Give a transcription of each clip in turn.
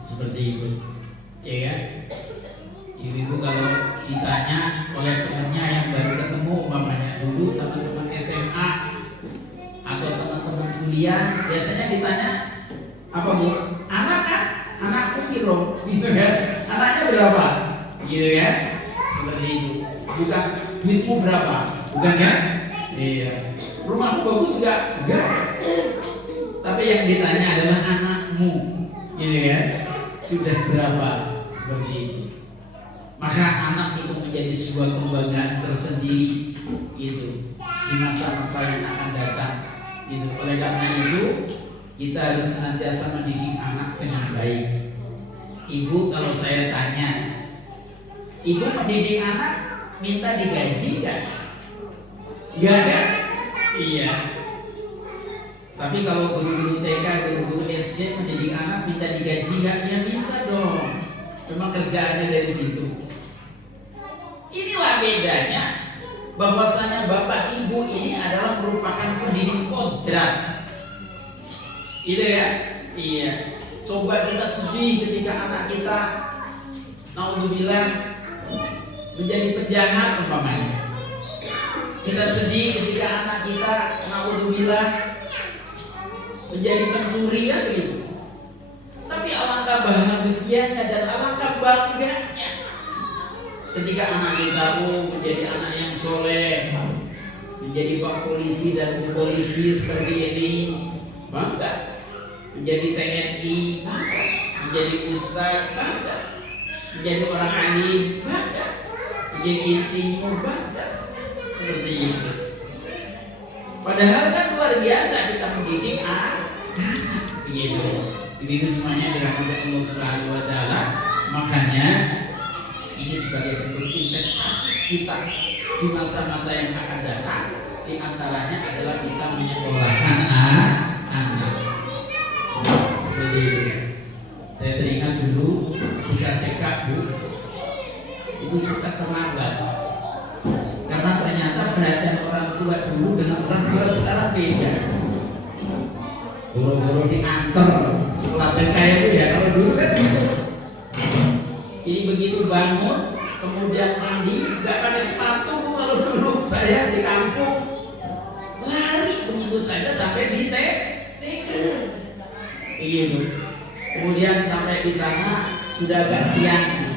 seperti itu, ya kan? Ibu-ibu kalau ditanya oleh temannya yang baru ketemu, umpamanya dulu teman-teman SMA atau teman-teman kuliah, biasanya ditanya apa bu? Anak kan? Anakku kiro, gitu kan? Anaknya berapa? Gitu kan? Seperti itu. Bukan duitmu berapa? Bukan kan? Iya. Rumahmu bagus nggak? Enggak. Tapi yang ditanya adalah anakmu, gitu kan? Sudah berapa? Seperti itu. Maka anak itu menjadi sebuah kebanggaan tersendiri itu di masa-masa yang akan datang. Itu oleh karena itu kita harus senantiasa mendidik anak dengan baik. Ibu kalau saya tanya, ibu mendidik anak minta digaji nggak? Nggak kan? Iya. Tapi kalau guru-guru TK, guru-guru SD mendidik anak minta digaji nggak? Ya minta dong. Memang kerjaannya dari situ. Inilah bedanya, bahwasanya bapak ibu ini adalah merupakan pendidik kodrat. Gitu ya? Iya. Coba kita sedih ketika anak kita, naudzubillah, menjadi penjahat umpamanya. Kita sedih ketika anak kita, naudzubillah, menjadi pencuri, kan begitu. Tapi alangkah bahagianya dan alangkah bangganya ketika anak kita menjadi anak yang soleh, menjadi pak polisi dan bu polisi seperti ini, bangga. Menjadi TNI, bangga. Menjadi ustaz, bangga. Menjadi orang alim, bangga. Menjadi insinyur, bangga. Seperti itu. Padahal kan luar biasa kita mendidik anak. Begitu. Ibu semuanya dirahmati Allah Subhanahu wa taala. Makanya ini sebagai bentuk investasi kita di masa-masa yang akan datang. Di antaranya adalah kita menyekolahkan anak. Seperti itu. Saya teringat dulu ketika TK bu, itu suka terlambat. Karena ternyata perhatian orang tua dulu dengan orang tua sekarang beda. Boro-boro diantar sekolah TK itu ya, kalau dulu kan gitu. Ini begitu bangun, kemudian mandi, nggak pakai sepatu. Kalau dulu saya di kampung lari begitu saja sampai di TK. Iya. Kemudian sampai di sana sudah agak siang.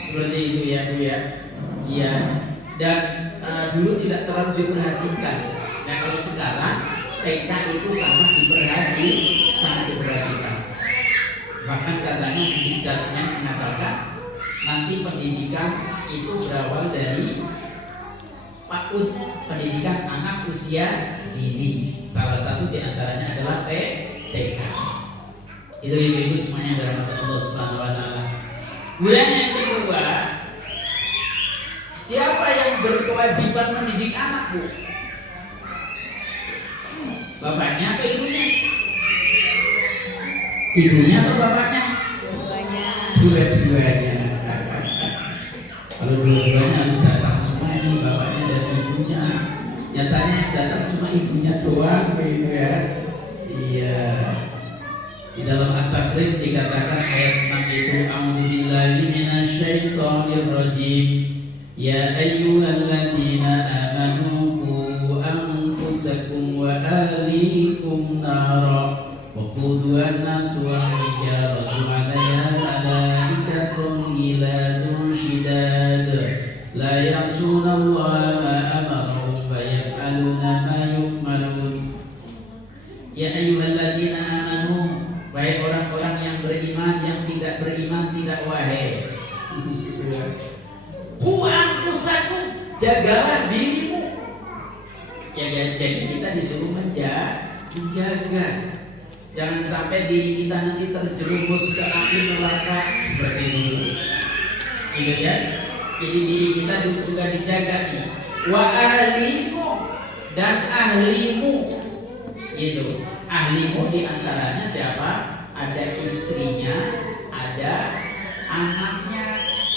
Seperti itu ya bu ya. Iya. Dan dulu tidak terlalu diperhatikan. Nah kalau sekarang TK itu sangat diperhatikan. Bahkan katanya Dikdasnya mengatakan nanti pendidikan itu berawal dari PAUD, pendidikan anak usia dini. Salah satu diantaranya adalah TK. Itu ibu-ibu semuanya dari Allah Subhanahu wa taala. Kemudian yang kedua, siapa yang berkewajiban mendidik anak bu? Bapaknya atau ibunya? Ibunya atau bapaknya? Dua-duanya. Kalau dua-duanya harus datang semua ini, bapaknya dan ibunya. Nyatanya yang datang cuma ibunya doang, gitu ya. Iya. Di dalam At-Tafsir dikatakan ayat 6 itu, a'udzubillahi minasyaitonirrajim. Ya ayyuhalladzina amanu qu anfusakum wa ahlikum nara wa quduha an-nasu wal hijaratu 'alaiha malaikatun ghiladun shidad la ya'sunallaha ma amarahum wa yaf'aluna ma yu'marun. Ya ayyuhalladzina amanu, wahai orang-orang yang beriman, yang tidak beriman tidak wahai. Qu anfusakum, jagalah dirimu. Ya, jadi kita disuruh menjaga. Jangan sampai diri kita nanti terjerumus ke api neraka seperti itu. Gitu ya. Jadi diri kita juga dijaga nih. Wa ahlimu, dan ahlimu. Gitu. Ahlimu diantaranya siapa? Ada istrinya, ada anaknya.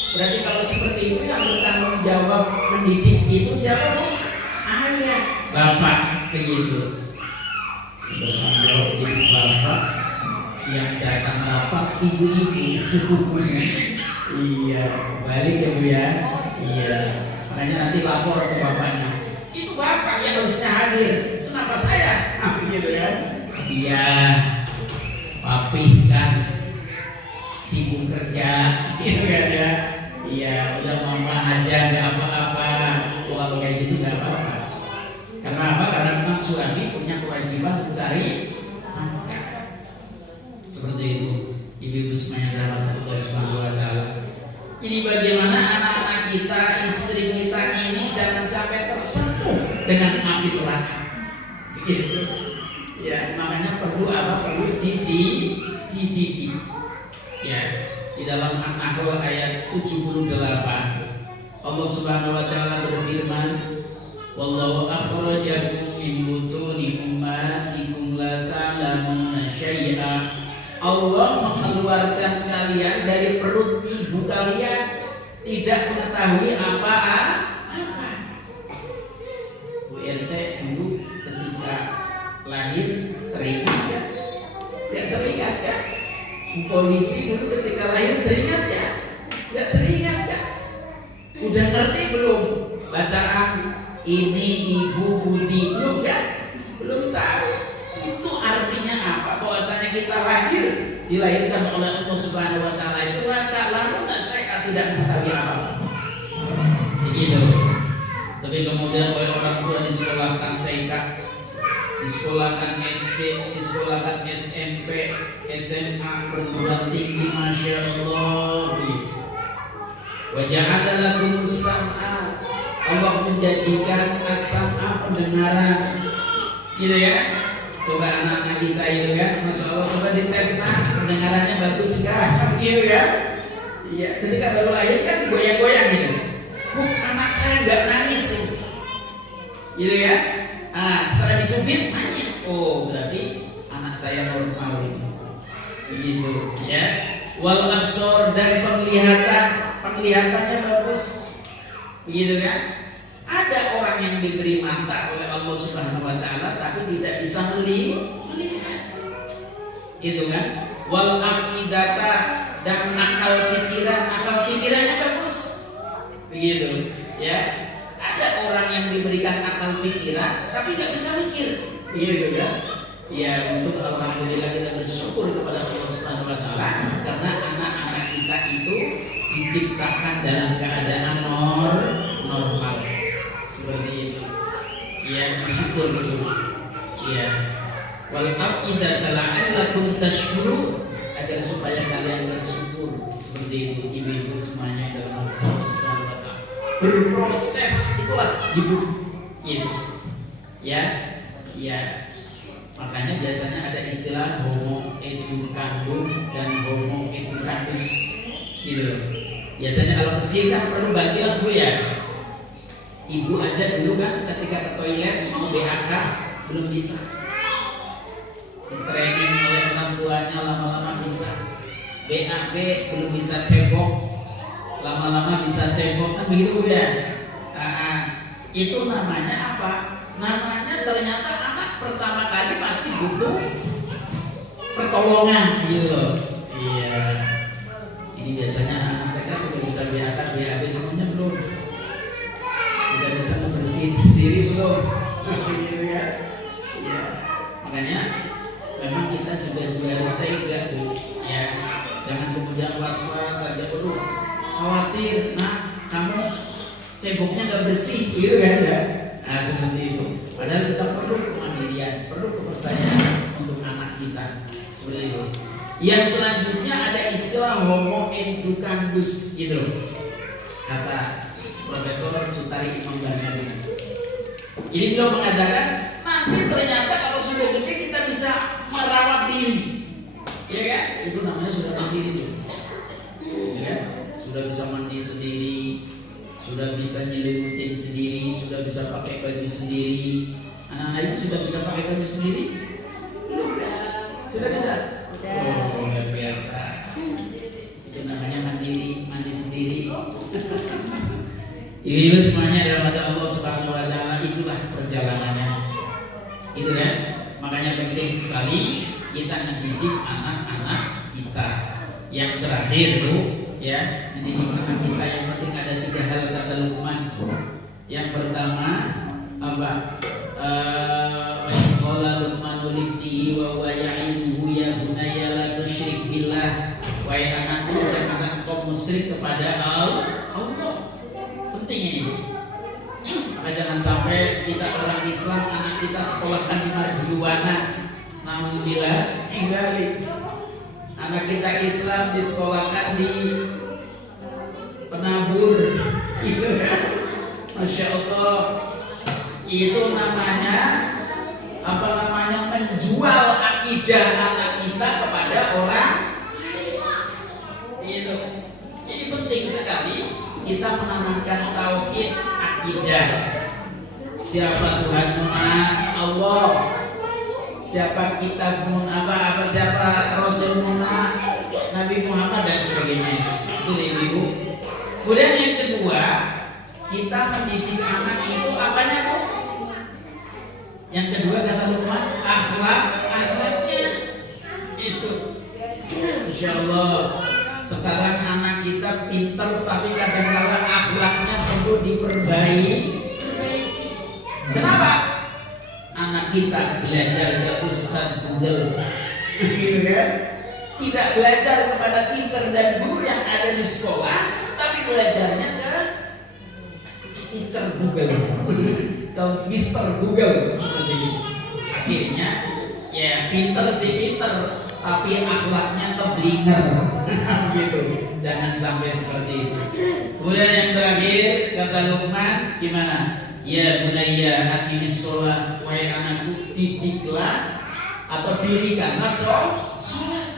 Berarti kalau seperti itu yang bertanggung jawab mendidik itu siapa tuh? Ayah, bapak, begitu. Bertanggung jawab mendidik bapak yang datang rapat ibu-ibu. Iya, balik ya Bu ya. Iya, makanya nanti lapor ke bapaknya. Itu bapak yang harusnya hadir. Kenapa saya? Gitu kan? Iya, papih kan sibuk kerja, gitu kan ya. Iya, udah mama aja nggak apa-apa. Kalau kayak gitu nggak apa-apa. Karena apa? Karena memang suami punya kewajiban mencari nafkah. Seperti itu, ibu-ibu semuanya dalam Allah Subhanahu wa Ta'ala. Ini bagaimana anak-anak kita, istri kita ini jangan sampai tersentuh dengan api neraka. Begitu. Ya, makanya perlu apa? Perlu dididik. Ya, di dalam An-Nahl ayat 78 Allah Subhanahu wa Ta'ala berfirman, wallahu akhrajakum min butuni ummatikum la ta'lamuna syai'a. Allah mengeluarkan kalian dari perut ibu kalian tidak mengetahui apa-apa. Bu RT dulu ketika lahir teringat ya? Tidak teringat ya? Bu polisi dulu ketika lahir teringat ya? Tidak teringat ya? Udah ngerti belum bacaan ini Ibu Budi? Belum ya? Belum tahu. Itu artinya apa? Bahwasanya kita lahir dilahirkan oleh Allah Subhanahu wa Ta'ala itu lalu saya tidak mengetahui apa-apa. Begitu. Tapi kemudian oleh orang tua disekolahkan TK, disekolahkan SD, disekolahkan SMP, SMA, perguruan tinggi, masya Allah. Wa ja'ala lakumus sam'a. Allah menjadikan as-sam'a pendengaran. Gitu ya. Coba anak-anak kita itu kan, masya Allah, coba dites pendengarannya bagus kah? Gitu ya. Iya, ketika baru lahir kan digoyang-goyang gitu. Anak saya nggak nangis, gitu ya. Setelah dicubit nangis. Oh, berarti anak saya normal ini. Begitu, ya. Wal absor dan penglihatannya bagus. Begitu kan? Ada orang yang diberi mata oleh Allah Subhanahu wa Ta'ala tapi tidak bisa melihat. Gitu kan? Wal afidata dan akal pikirannya bagus. Begitu, ya. Ada orang yang diberikan akal pikiran tapi tidak bisa mikir. Gitu kan? Ya, untuk alhamdulillah kita bersyukur kepada Allah Subhanahu wa Ta'ala karena anak-anak kita itu diciptakan dalam keadaan normal. Seperti itu, ya, bersyukur gitu, ya. Wal afidata la'allakum tashkurun, agar supaya kalian bersyukur. Seperti itu, ibu-ibu semuanya dalam Allah Subhanahu wa Ta'ala. Berproses itulah hidup, gitu, ya, ya. Makanya biasanya ada istilah homo educandum dan homo educandus, gitu. Biasanya kalau kecil kan perlu bantuan Bu ya. Ibu aja dulu kan ketika ke toilet mau BAK belum bisa. Di training oleh orang tuanya lama-lama bisa. BAB belum bisa cebok, lama-lama bisa cebok, kan begitu Bu ya. Itu namanya apa? Namanya ternyata anak pertama kali masih butuh pertolongan gitu loh. Iya. Ini biasanya anak mereka sudah bisa BAK, BAB semuanya belum. Sudah bisa membersihin sendiri belum? Gitu ya. Ya. Makanya memang kita juga harus tega tuh, ya. Jangan kemudian was-was saja dulu. Khawatir, kamu ceboknya nggak bersih, gitu kan ya? Nah, seperti itu. Padahal kita perlu kemandirian, perlu kepercayaan untuk anak kita. Seperti itu. Yang selanjutnya ada istilah homo educandus, gitu. Kata Profesor Sutari Imam Barnadi. Ini beliau mengatakan nanti ternyata kalau sudah gede kita bisa merawat diri, ya kan? Itu namanya sudah mandiri tuh, ya. Sudah bisa mandi sendiri, sudah bisa nyelimutin sendiri, sudah bisa pakai baju sendiri. Anak-anak itu sudah bisa pakai baju sendiri? Belum? Sudah bisa? Oh, luar biasa. Itu namanya mandiri, mandi sendiri. Ibu-ibu semuanya dalam mata Allah Subhanahu wa Ta'ala, itulah perjalanannya. Itu kan? Makanya penting sekali kita mendidik anak-anak kita. Yang terakhir Bu, ya, mendidik anak kita yang penting ada 3 hal kata Luqman. Yang pertama apa? Wa qala Luqman libnihi wa huwa ya'iduhu ya bunayya la tusyrik billah. Wahai anakku, janganlah engkau musyrik kepada Allah. Penting ini Bu. Maka jangan sampai kita orang Islam, anak kita sekolahkan di marijuana. Alhamdulillah, enggak. Anak kita Islam disekolahkan di penabur, itu kan, Masya Allah. Itu namanya apa namanya, menjual akidah anak kita kepada orang. Itu ini penting sekali kita menanamkan tauhid akidah. Siapa Tuhanmu? Allah. Siapa kitabmu? Apa siapa Rasulmu? Nabi Muhammad dan sebagainya. Itu Ibu. Kemudian yang kedua, kita mendidik anak itu apanya Bu? Yang kedua kata Luqman, akhlaknya itu. Insya Allah sekarang anak kita pintar, tapi kadang-kadang akhlaknya perlu diperbaiki. Kenapa? Anak kita belajar ke Ustaz Google, gitu kan? Tidak belajar kepada teacher dan guru yang ada di sekolah, tapi belajarnya ke teacher Google atau Mister Google seperti itu. Akhirnya ya pinter sih pinter, tapi akhlaknya keblinger, gitu. Jangan sampai seperti itu. Kemudian yang terakhir kata Luqman gimana? Ya bunayya aqimis sholat, wahai anakku didiklah atau dirikanlah sholat.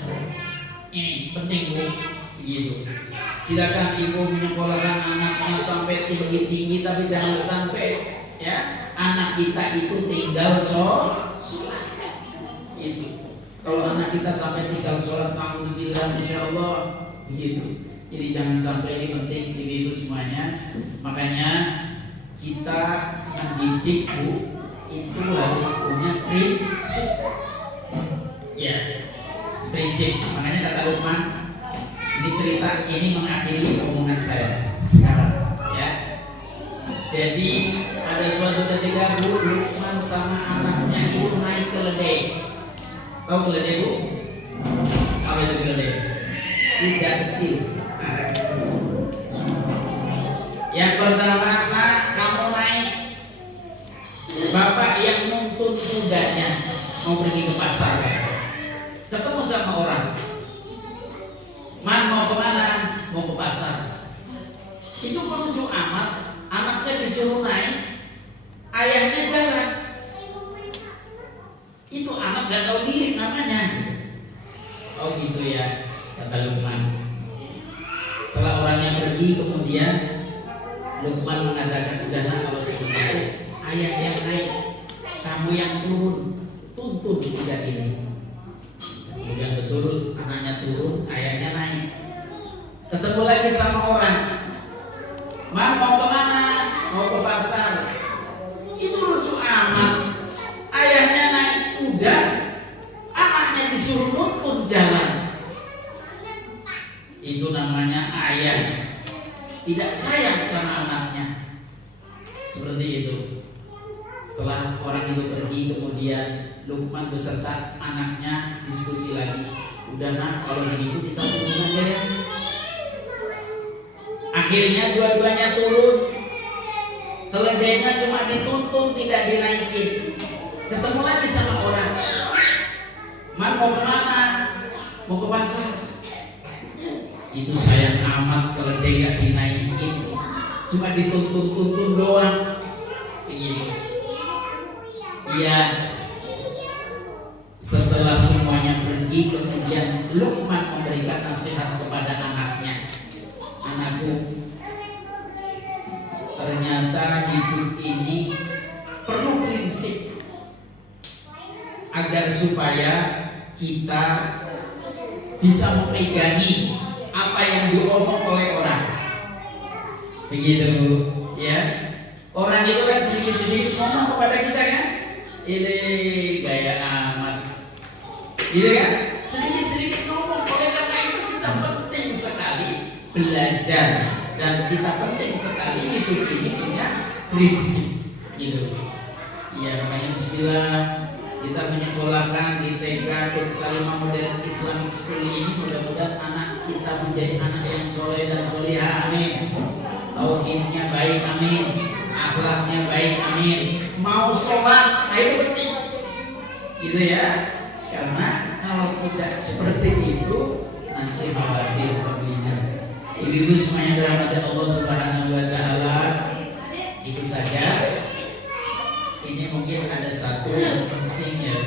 Ini penting Bu, begitu. Silakan ibu menyekolahkan anaknya sampai tinggi-tinggi, tapi jangan sampai ya anak kita itu tinggal sholat. Itu. Kalau anak kita sampai tinggal sholat, alhamdulillah, insya Allah, begitu. Jadi jangan sampai, ini penting begitu semuanya. Makanya kita mendidik Bu itu harus punya prinsip, ya, prinsip. Makanya kata Luqman, ini cerita ini mengakhiri omongan saya sekarang, ya. Jadi ada suatu ketika Bu, Luqman sama anaknya itu naik keledai. Tahu keledai Bu? Apa itu keledai? Kuda kecil. Yang pertama, Nak, kamu naik. Bapak yang nuntun kudanya mau pergi ke pasar, ketemu sama orang. Man, mau kemana? Mau ke pasar. Itu menuju amat. Anaknya disuruh naik, ayahnya jalan. Itu anak gak tahu diri namanya. Oh gitu ya, kata Luqman. Setelah orangnya pergi, kemudian Luqman mengatakan, udah Nak, kalau seperti itu ayah yang naik, kamu yang turun, tuntun kuda ini. Kemudian betul anaknya turun, ayahnya naik. Ketemu lagi sama orang. Man, mau kemana? Mau ke pasar. Itu lucu amat. Ayahnya naik kuda, anaknya disuruh nuntun jalan. Itu namanya ayah tidak sayang sama anaknya. Seperti itu. Setelah orang itu pergi, kemudian Luqman beserta anaknya diskusi lagi. Udah Nak, kalau begitu kita turun aja ya. Akhirnya dua-duanya turun. Keledainya cuma dituntun, tidak dinaikin. Ketemu lagi sama orang. Man, mau kemana? Mau ke pasar. Itu sayang amat, keledai gak dinaikin, cuma dituntun-tuntun doang. Begitu. Ya. Setelah semuanya pergi, kemudian Luqman memberikan nasihat kepada anaknya. Anakku, ternyata hidup ini perlu prinsip agar supaya kita bisa memegangi apa yang diomong oleh orang. Begitu Bu, ya. Orang itu kan sedikit-sedikit ngomong kepada kita kan, ini gaya amat, gitu kan, sedikit-sedikit ngomong. Oleh karena itu kita belajar, dan kita penting sekali hidup ini punya prinsip gitu. Ya makanya bismillah kita menyekolahkan di TK Tur Salimah Modern Islamic School ini, mudah-mudahan anak kita menjadi anak yang soleh dan solihah, amin. Tauhidnya baik, amin. Akhlaknya baik, amin. Mau sholat, nah itu penting gitu ya, karena kalau tidak seperti itu nanti khawatir pembina. Ibu-ibu semuanya dirahmati Allah Subhanahu wa Ta'ala, itu saja. Ini mungkin ada satu yang penting ya.